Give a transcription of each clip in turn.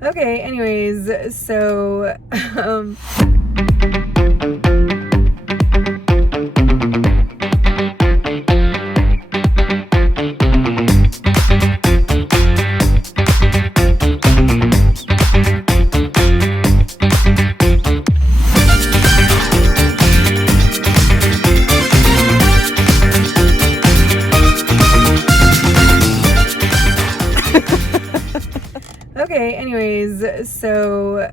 Okay, anyways, so okay, anyways, so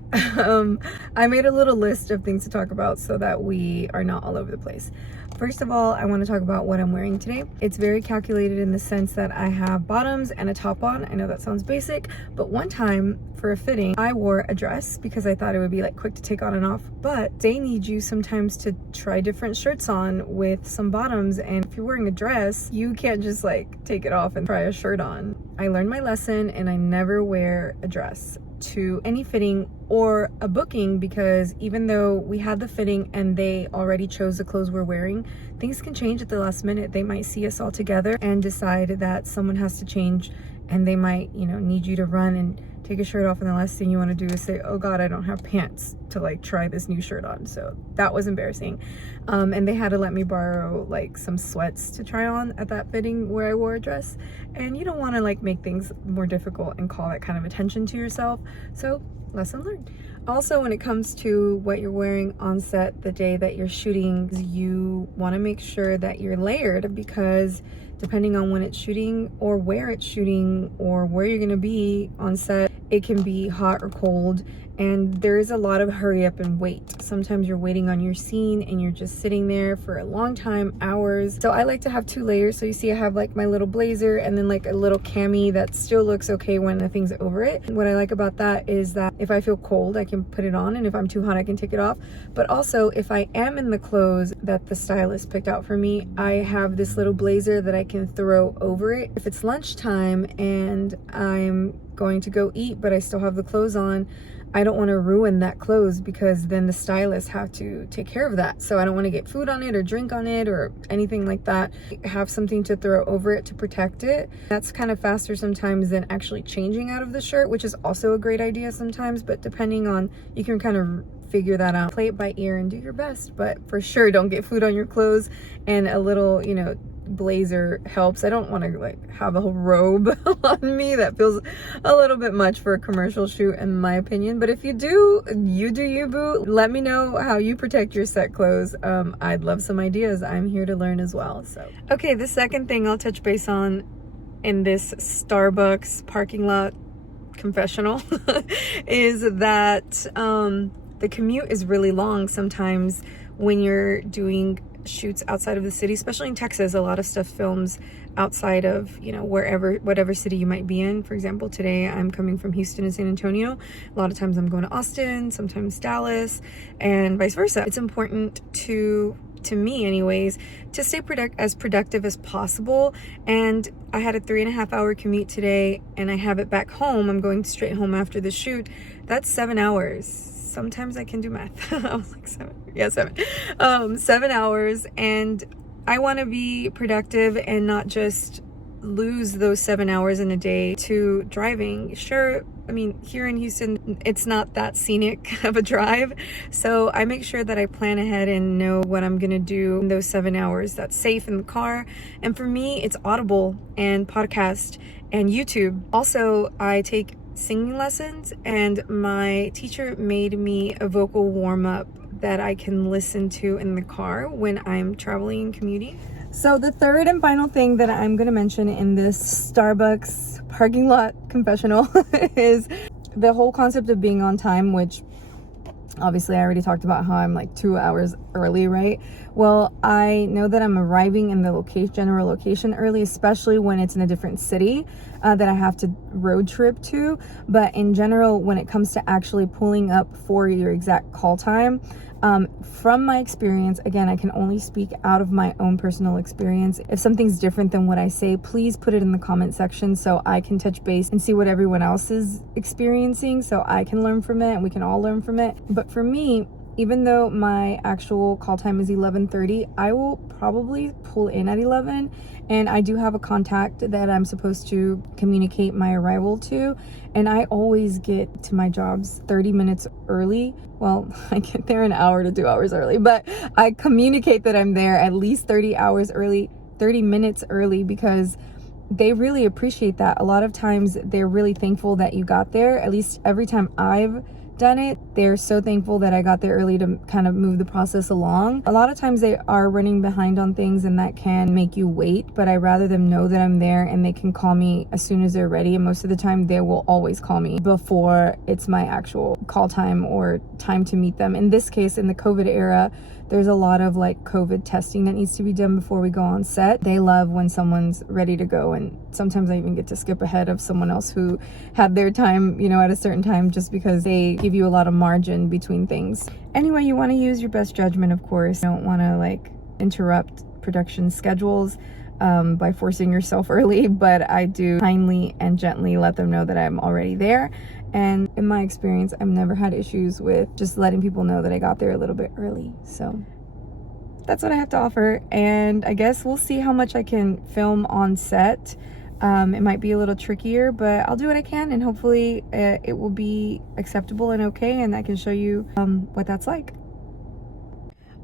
I made a little list of things to talk about so that we are not all over the place. First of all, I want to talk about what I'm wearing today. It's very calculated in the sense that I have bottoms and a top on. I know that sounds basic, but one time for a fitting, I wore a dress because I thought it would be like quick to take on and off, but they need you sometimes to try different shirts on with some bottoms, and if you're wearing a dress, you can't just like take it off and try a shirt on. I learned my lesson and I never wear a dress to any fitting or a booking, because even though we had the fitting and they already chose the clothes we're wearing, things can change at the last minute. They might see us all together and decide that someone has to change, and they might, you know, need you to run and take a shirt off, and the last thing you want to do is say, oh god, I don't have pants to like try this new shirt on. So that was embarrassing. And they had to let me borrow like some sweats to try on at that fitting where I wore a dress, and you don't want to like make things more difficult and call that kind of attention to yourself. So lesson learned. Also, when it comes to what you're wearing on set the day that you're shooting, you want to make sure that you're layered, because depending on when it's shooting or where it's shooting or where you're going to be on set, it can be hot or cold, and there is a lot of hurry up and wait. Sometimes you're waiting on your scene and you're just sitting there for a long time, hours. So I like to have 2 layers. So you see I have like my little blazer and then like a little cami that still looks okay when nothing's over it. And what I like about that is that if I feel cold, I can put it on, and if I'm too hot, I can take it off. But also, if I am in the clothes that the stylist picked out for me, I have this little blazer that I can throw over it. If it's lunchtime and I'm going to go eat but I still have the clothes on, I don't want to ruin that clothes, because then the stylists have to take care of that. So I don't want to get food on it or drink on it or anything like that. Have something to throw over it to protect it. That's kind of faster sometimes than actually changing out of the shirt, which is also a great idea sometimes, but depending on, you can kind of figure that out. Play it by ear and do your best, but for sure don't get food on your clothes, and a little, you know, blazer helps. I don't want to like have a whole robe on me. That feels a little bit much for a commercial shoot in my opinion, but if you do, you boo. Let me know how you protect your set clothes. I'd love some ideas. I'm here to learn as well. So okay, the second thing I'll touch base on in this Starbucks parking lot confessional is that the commute is really long sometimes when you're doing shoots outside of the city, especially in Texas. A lot of stuff films outside of, you know, whatever city you might be in. For example, today I'm coming from Houston and San Antonio. A lot of times I'm going to Austin, sometimes Dallas, and vice versa. It's important to me anyways, to stay as productive as possible. And I had a 3.5 hour commute today, and I have it back home. I'm going straight home after the shoot. That's 7 hours. Sometimes I can do math. I was like 7. Yeah, 7. 7 hours, and I want to be productive and not just lose those 7 hours in a day to driving. Sure, I mean, here in Houston, it's not that scenic of a drive. So I make sure that I plan ahead and know what I'm going to do in those 7 hours that's safe in the car. And for me, it's Audible and podcast and YouTube. Also, I take singing lessons, and my teacher made me a vocal warm-up that I can listen to in the car when I'm traveling and commuting. So the third and final thing that I'm going to mention in this Starbucks parking lot confessional is the whole concept of being on time, which obviously I already talked about how I'm like 2 hours early, right? Well, I know that I'm arriving in the general location early, especially when it's in a different city that I have to road trip to. But in general, when it comes to actually pulling up for your exact call time, from my experience, again, I can only speak out of my own personal experience. If something's different than what I say, please put it in the comment section so I can touch base and see what everyone else is experiencing, so I can learn from it and we can all learn from it. But for me, even though my actual call time is 11:30, I will probably pull in at 11, and I do have a contact that I'm supposed to communicate my arrival to, and I always get to my jobs 30 minutes early. Well, I get there an hour to 2 hours early, but I communicate that I'm there at least 30 minutes early, because they really appreciate that. A lot of times they're really thankful that you got there. At least every time I've done it, they're so thankful that I got there early to kind of move the process along. A lot of times they are running behind on things, and that can make you wait, but I rather them know that I'm there and they can call me as soon as they're ready. And most of the time they will always call me before it's my actual call time or time to meet them. In this case, in the COVID era, there's a lot of like COVID testing that needs to be done before we go on set. They love when someone's ready to go, and sometimes I even get to skip ahead of someone else who had their time, you know, at a certain time, just because they give you a lot of margin between things. Anyway, you want to use your best judgment, of course. You don't want to like interrupt production schedules by forcing yourself early, but I do kindly and gently let them know that I'm already there. And in my experience, I've never had issues with just letting people know that I got there a little bit early. So that's what I have to offer. And I guess we'll see how much I can film on set. It might be a little trickier, but I'll do what I can, and hopefully it will be acceptable and okay, and I can show you what that's like.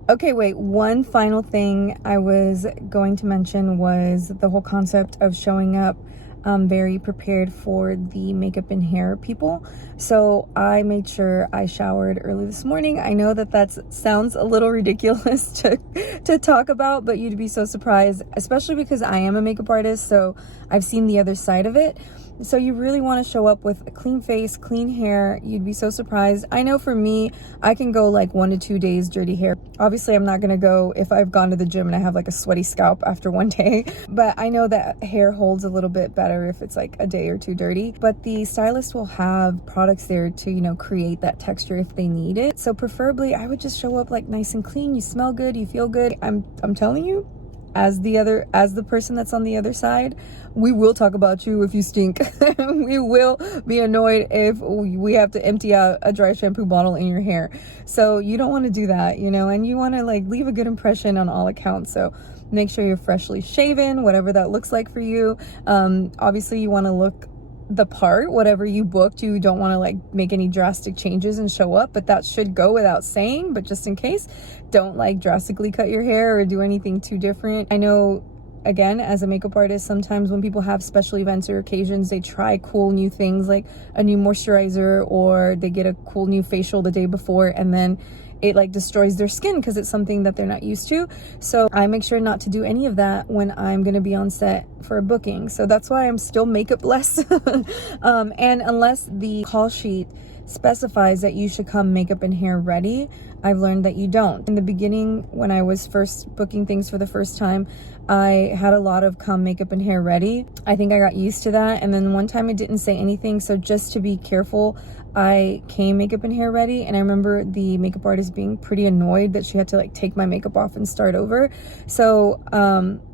Okay, wait, one final thing I was going to mention was the whole concept of showing up very prepared for the makeup and hair people. So I made sure I showered early this morning. I know that sounds a little ridiculous to talk about, but you'd be so surprised, especially because I am a makeup artist, so I've seen the other side of it. So you really want to show up with a clean face, clean hair. You'd be so surprised. I know for me, I can go like 1 to 2 days dirty hair. Obviously, I'm not going to go if I've gone to the gym and I have like a sweaty scalp after one day, but I know that hair holds a little bit better if it's like a day or two dirty. But the stylist will have products there to, you know, create that texture if they need it. So preferably, I would just show up like nice and clean. You smell good, you feel good. I'm telling you, as the person that's on the other side, we will talk about you if you stink. We will be annoyed if we have to empty out a dry shampoo bottle in your hair. So you don't want to do that, you know, and you want to like leave a good impression on all accounts. So make sure you're freshly shaven, whatever that looks like for you. Obviously you want to look the part, whatever you booked. You don't want to like make any drastic changes and show up, but that should go without saying. But just in case, don't like drastically cut your hair or do anything too different. I know, again, as a makeup artist, sometimes when people have special events or occasions, they try cool new things like a new moisturizer, or they get a cool new facial the day before, and then it like destroys their skin because it's something that they're not used to. So I make sure not to do any of that when I'm going to be on set for a booking. So that's why I'm still makeup-less. And unless the call sheet specifies that you should come makeup and hair ready, I've learned that you don't. In the beginning, when I was first booking things for the first time, I had a lot of come makeup and hair ready. I think I got used to that. And then one time it didn't say anything. So just to be careful, I came makeup and hair ready. And I remember the makeup artist being pretty annoyed that she had to like take my makeup off and start over. So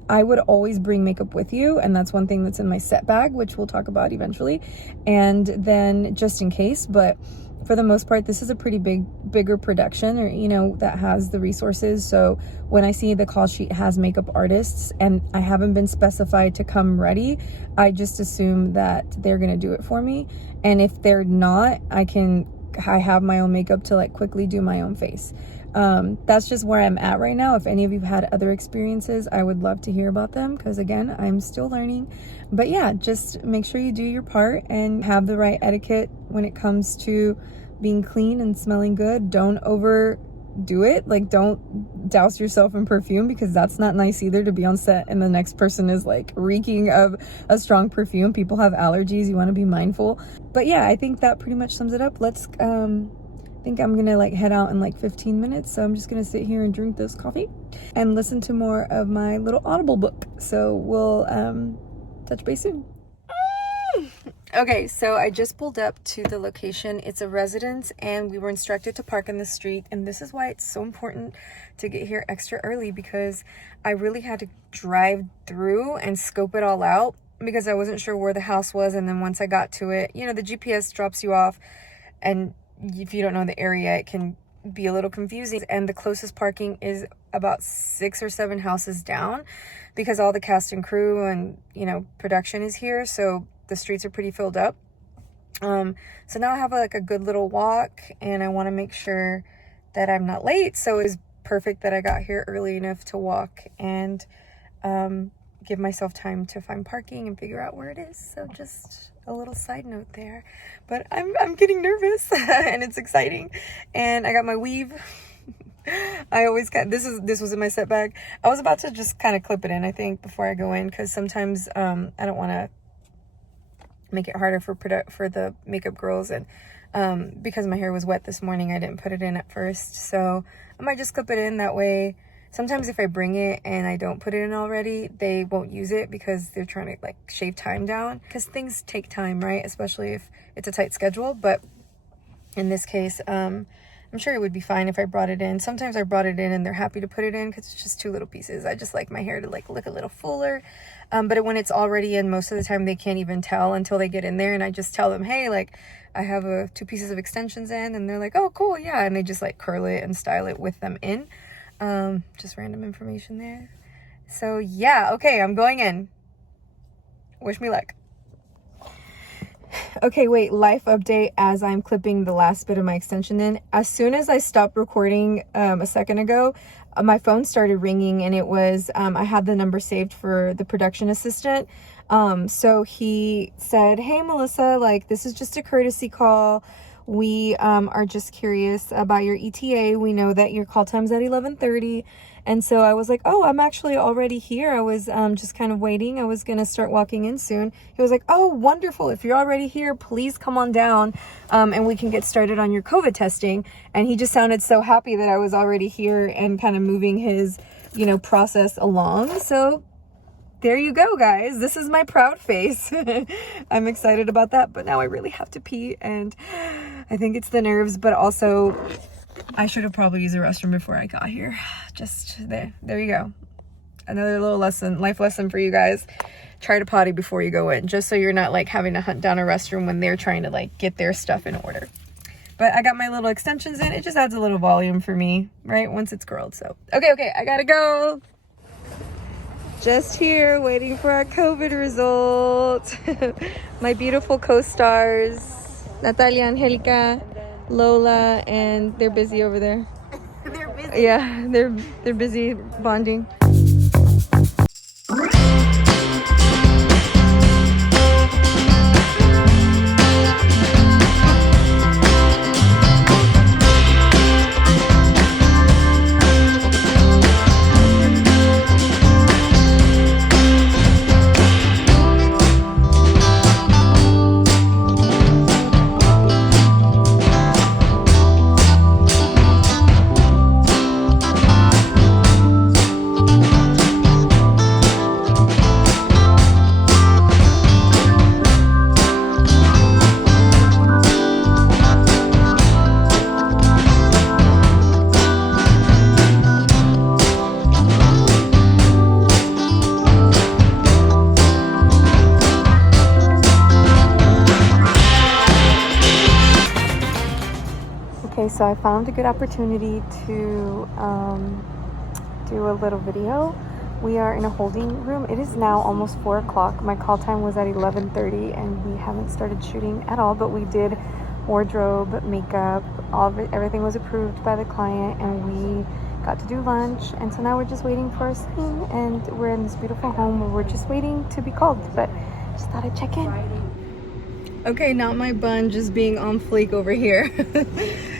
I would always bring makeup with you. And that's one thing that's in my set bag, which we'll talk about eventually. And then just in case, but for the most part, this is a pretty bigger production, or, you know, that has the resources. So when I see the call sheet has makeup artists and I haven't been specified to come ready, I just assume that they're going to do it for me. And if they're not, I have my own makeup to like quickly do my own face. That's just where I'm at right now. If any of you have had other experiences, I would love to hear about them, because again, I'm still learning. But yeah, just make sure you do your part and have the right etiquette when it comes to being clean and smelling good. Don't overdo it. Like, don't douse yourself in perfume, because that's not nice either, to be on set and the next person is like reeking of a strong perfume. People have allergies. You want to be mindful. But yeah, I think that pretty much sums it up. I think I'm gonna like head out in like 15 minutes, so I'm just gonna sit here and drink this coffee and listen to more of my little Audible book. So we'll touch base soon. Okay, so I just pulled up to the location. It's a residence, and we were instructed to park in the street, and this is why it's so important to get here extra early, because I really had to drive through and scope it all out, because I wasn't sure where the house was. And then once I got to it, you know, the GPS drops you off, and if you don't know the area, it can be a little confusing. And the closest parking is about 6 or 7 houses down, because all the cast and crew and, you know, production is here. So the streets are pretty filled up. So now I have like a good little walk, and I want to make sure that I'm not late. So it's perfect that I got here early enough to walk and give myself time to find parking and figure out where it is. So just a little side note there, but I'm getting nervous and it's exciting. And I got my weave. I always got this was in my set bag. I was about to just kind of clip it in, I think, before I go in, because sometimes I don't want to make it harder for the makeup girls, and because my hair was wet this morning, I didn't put it in at first, so I might just clip it in. That way, sometimes if I bring it and I don't put it in already, they won't use it because they're trying to like shave time down, because things take time, right? Especially if it's a tight schedule. But in this case, I'm sure it would be fine if I brought it in. Sometimes I brought it in and they're happy to put it in because it's just 2 little pieces. I just like my hair to like look a little fuller. But when it's already in, most of the time they can't even tell until they get in there, and I just tell them, hey, like, I have 2 pieces of extensions in, and they're like, oh, cool, yeah, and they just like curl it and style it with them in. Just random information there. So yeah, okay, I'm going in. Wish me luck. Okay, wait, life update as I'm clipping the last bit of my extension in. As soon as I stopped recording a second ago, my phone started ringing, and it was, I had the number saved for the production assistant. So he said, hey, Melissa, like, this is just a courtesy call. We are just curious about your ETA. We know that your call time's at 11:30. And so I was like, oh, I'm actually already here. I was just kind of waiting. I was going to start walking in soon. He was like, oh, wonderful. If you're already here, please come on down and we can get started on your COVID testing. And he just sounded so happy that I was already here and kind of moving his, you know, process along. So there you go, guys. This is my proud face. I'm excited about that. But now I really have to pee. And I think it's the nerves, but also I should have probably used the restroom before I got here. Just there you go. Another little lesson, life lesson for you guys. Try to potty before you go in, just so you're not like having to hunt down a restroom when they're trying to like get their stuff in order. But I got my little extensions in. It just adds a little volume for me, right? Once it's curled. So okay, I gotta go. Just here waiting for our COVID result. My beautiful co-stars, Natalia, Angelica, Lola, and they're busy over there. They're busy. Yeah, they're busy bonding. Okay, so I found a good opportunity to do a little video. We are in a holding room. It is now almost 4 o'clock. My call time was at 11:30 and we haven't started shooting at all, but we did wardrobe, makeup, everything was approved by the client, and we got to do lunch. And so now we're just waiting for our scene, and we're in this beautiful home where we're just waiting to be called, but just thought I'd check in. Okay, not my bun just being on fleek over here.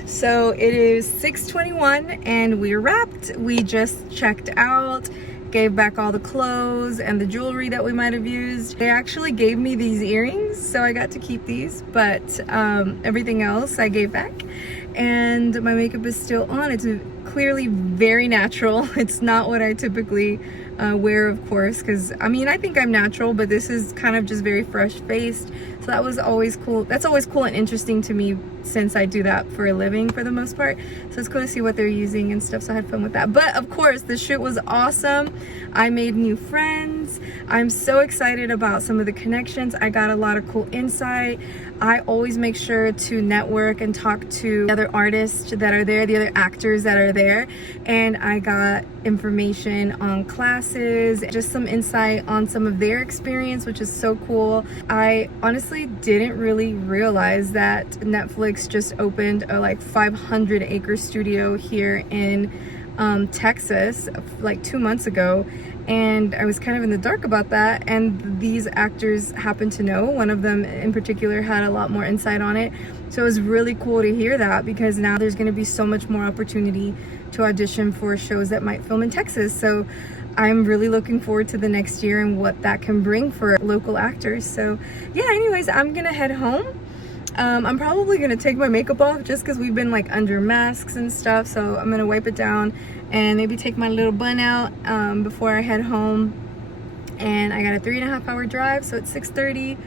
So it is 6:21 and we're wrapped. We just checked out, gave back all the clothes and the jewelry that we might have used. They actually gave me these earrings, so I got to keep these, but everything else I gave back. And my makeup is still on. It's clearly very natural. It's not what I typically wear, of course, because I mean, I think I'm natural, but this is kind of just very fresh faced. So that was always cool. That's always cool and interesting to me, since I do that for a living for the most part. So it's cool to see what they're using and stuff. So I had fun with that. But of course, the shoot was awesome. I made new friends. I'm so excited about some of the connections. I got a lot of cool insight. I always make sure to network and talk to the other artists that are there, the other actors that are there. And I got information on classes, just some insight on some of their experience, which is so cool. I honestly didn't really realize that Netflix just opened a like 500-acre studio here in Texas like 2 months ago, and I was kind of in the dark about that, and these actors happened to know. One of them in particular had a lot more insight on it, so it was really cool to hear that, because now there's going to be so much more opportunity to audition for shows that might film in Texas. So I'm really looking forward to the next year and what that can bring for local actors. So yeah, anyways, I'm gonna head home. I'm probably gonna take my makeup off just because we've been like under masks and stuff, so I'm gonna wipe it down and maybe take my little bun out before I head home. And I got a 3.5 hour drive, so it's 6:30,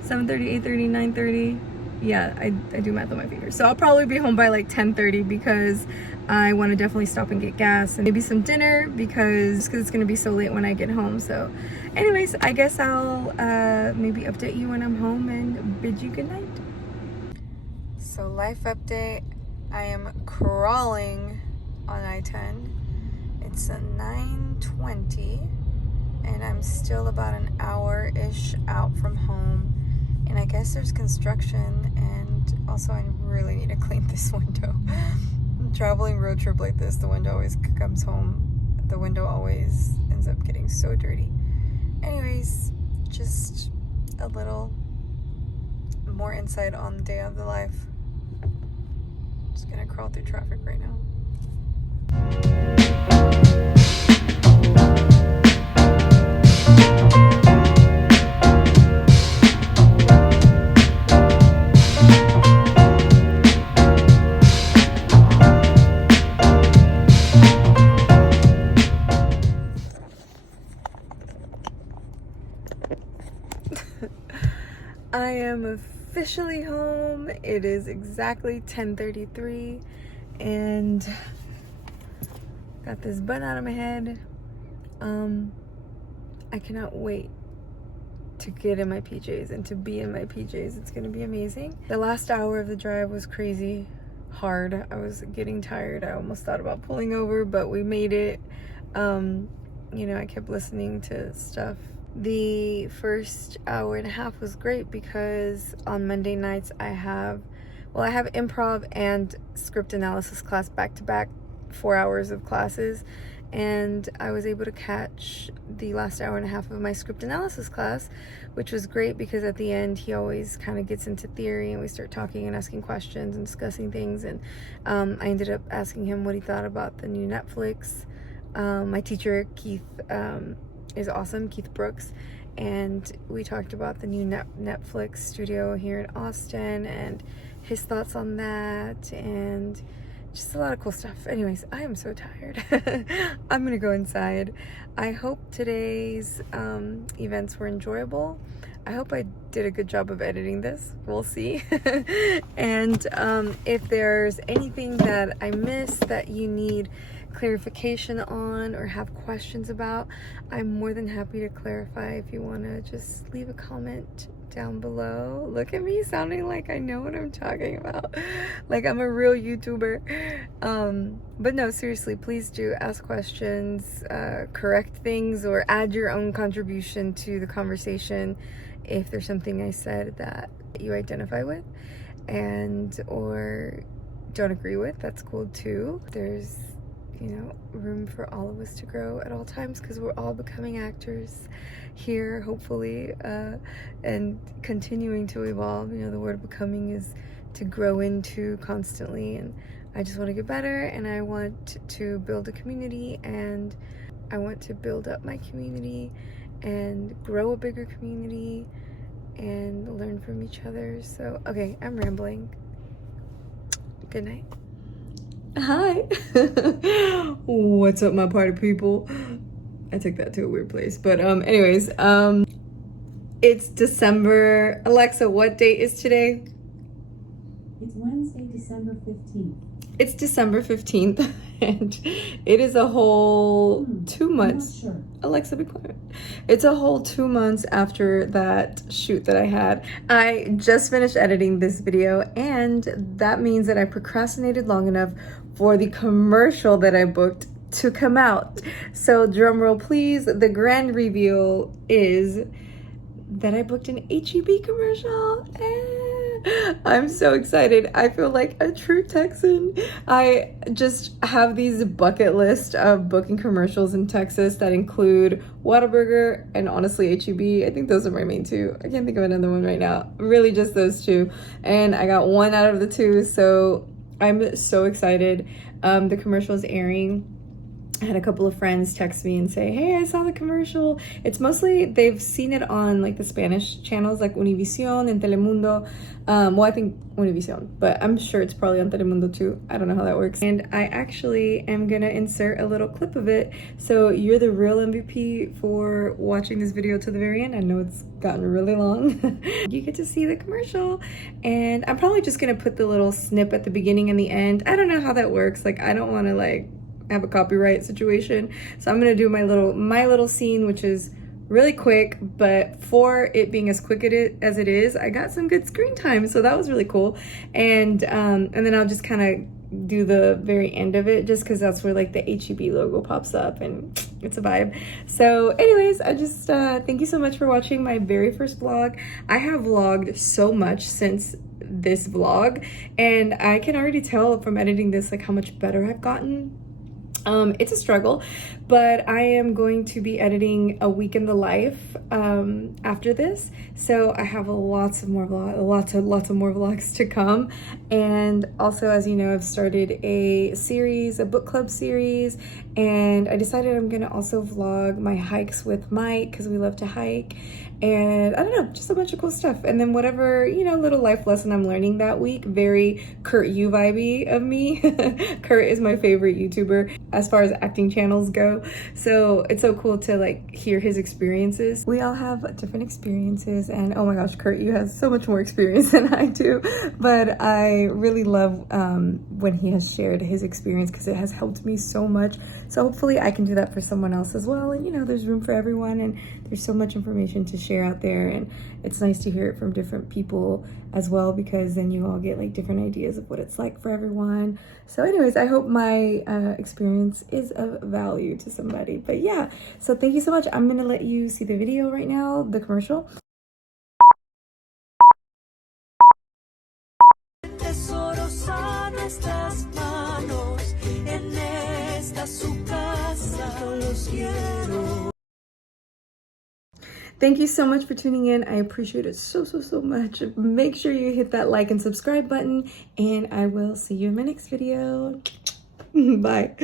7:30, 8:30, 9:30. Yeah, I do math on my fingers. So I'll probably be home by like 10:30 because I want to definitely stop and get gas and maybe some dinner because it's gonna be so late when I get home. So anyways, I guess I'll maybe update you when I'm home and bid you good night. So life update, I am crawling on I-10. It's a 9:20 and I'm still about an hour-ish out from home. And I guess there's construction, and also I really need to clean this window. Traveling road trip like this, the window always comes home. The window always ends up getting so dirty. Anyways, just a little more insight on the day of the life. Just gonna crawl through traffic right now. I am officially home. It is exactly 10:33 and got this bun out of my head. I cannot wait to get in my PJs and to be in my PJs. It's gonna be amazing. The last hour of the drive was crazy hard. I was getting tired. I almost thought about pulling over, but we made it. You know, I kept listening to stuff. The first hour and a half was great because on Monday nights I have improv and script analysis class back to back, 4 hours of classes, and I was able to catch the last hour and a half of my script analysis class, which was great because at the end he always kind of gets into theory and we start talking and asking questions and discussing things. And I ended up asking him what he thought about the new Netflix. My teacher Keith is awesome, Keith Brooks, and we talked about the new Netflix studio here in Austin and his thoughts on that, and just a lot of cool stuff. Anyways, I am so tired. I'm gonna go inside. I hope today's events were enjoyable. I hope I did a good job of editing this. We'll see. And if there's anything that I missed that you need clarification on or have questions about, I'm more than happy to clarify. If you want to just leave a comment down below. Look at me sounding like I know what I'm talking about, like I'm a real YouTuber. But no, seriously, please do ask questions, correct things, or add your own contribution to the conversation if there's something I said that you identify with and or don't agree with. That's cool too. There's, you know, room for all of us to grow at all times because we're all becoming actors here, hopefully, and continuing to evolve. You know, the word becoming is to grow into constantly, and I just want to get better, and I want to build a community, and I want to build up my community and grow a bigger community and learn from each other. So, okay, I'm rambling. Good night. Hi. What's up, my party people? I took that to a weird place, but anyways, it's December. Alexa, what date is today? It's Wednesday, December 15th. It's December 15th, and it is a whole 2 months. I'm not sure. Alexa, be quiet. It's a whole 2 months after that shoot that I had. I just finished editing this video, and that means that I procrastinated long enough for the commercial that I booked to come out. So drum roll please, the grand reveal is that I booked an HEB commercial. I'm so excited. I feel like a true Texan. I just have these bucket list of booking commercials in Texas that include Whataburger and honestly HEB. I think those are my main two. I can't think of another one right now. Really just those two. And I got one out of the two, so I'm so excited. The commercial is airing. I had a couple of friends text me and say, hey, I saw the commercial. It's mostly, they've seen it on like the Spanish channels like Univision and Telemundo. Well, I think Univision, but I'm sure it's probably on Telemundo too. I don't know how that works. And I actually am gonna insert a little clip of it. So you're the real MVP for watching this video to the very end. I know it's gotten really long. You get to see the commercial, and I'm probably just gonna put the little snip at the beginning and the end. I don't know how that works. Like, I don't wanna like have a copyright situation, so I'm gonna do my little scene, which is really quick, but for it being as quick as it is, I got some good screen time, so that was really cool. And then I'll just kind of do the very end of it, just because that's where like the HEB logo pops up and it's a vibe. So anyways, I just thank you so much for watching my very first vlog. I have vlogged so much since this vlog, and I can already tell from editing this like how much better I've gotten. It's a struggle, but I am going to be editing a week in the life after this, so I have lots of more vlogs to come. And also, as you know, I've started a book club series, and I decided I'm gonna also vlog my hikes with Mike, because we love to hike, and I don't know, just a bunch of cool stuff. And then whatever, you know, little life lesson I'm learning that week. Very Kurt U vibey of me. Kurt is my favorite YouTuber as far as acting channels go, so it's so cool to like hear his experiences. We all have different experiences, and oh my gosh, Kurt U has so much more experience than I do, but I really love when he has shared his experience, because it has helped me so much. So hopefully I can do that for someone else as well. And you know, there's room for everyone, and there's so much information to share out there, and it's nice to hear it from different people as well, because then you all get like different ideas of what it's like for everyone. So anyways, I hope my experience is of value to somebody. But yeah, so thank you so much. I'm gonna let you see the video right now, the commercial. Thank you so much for tuning in. I appreciate it so much. Make sure you hit that like and subscribe button, and I will see you in my next video. Bye.